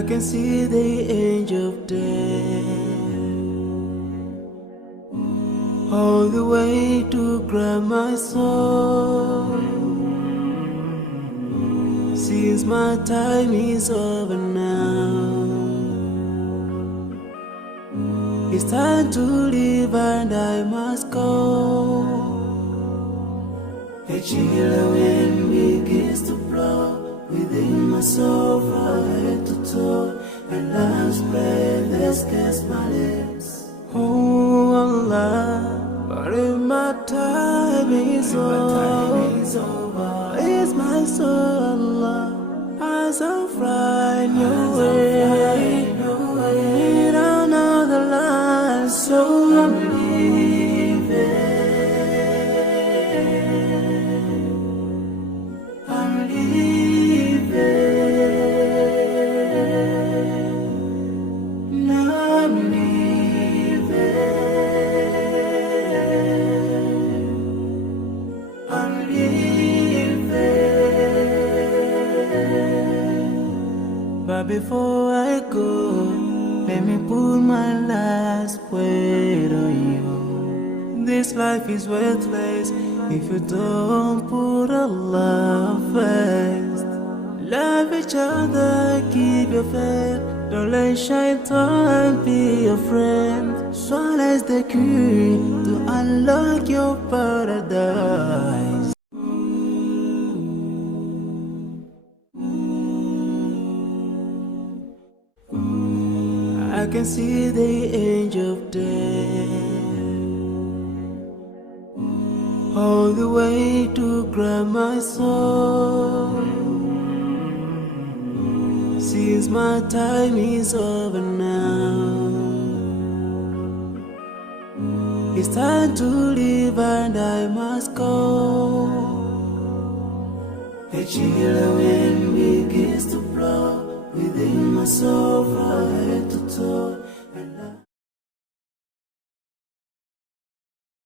I can see the angel of death all the way to grab my soul. Since my time is over now, it's time to leave and I must go. A chilly wind begins to blow within my soul from head to toe, and love's breath escapes my lips. Oh Allah, but if my time is over, it's my soul, Allah, as I'm flying your way, down another line, so I'm leaving. I'm leaving. Now I'm leaving. I'm leaving. But before I go, let me put my last word on you. This life is worthless if you don't put Allah first. Love each other, keep your faith. Don't let shaitan be your friend. Swallow the key to unlock your paradise. I can see the angel of death all the way to grab my soul. Since my time is over now, it's time to leave and I must go. A chilly wind begins to blow within my soul from head to toe, and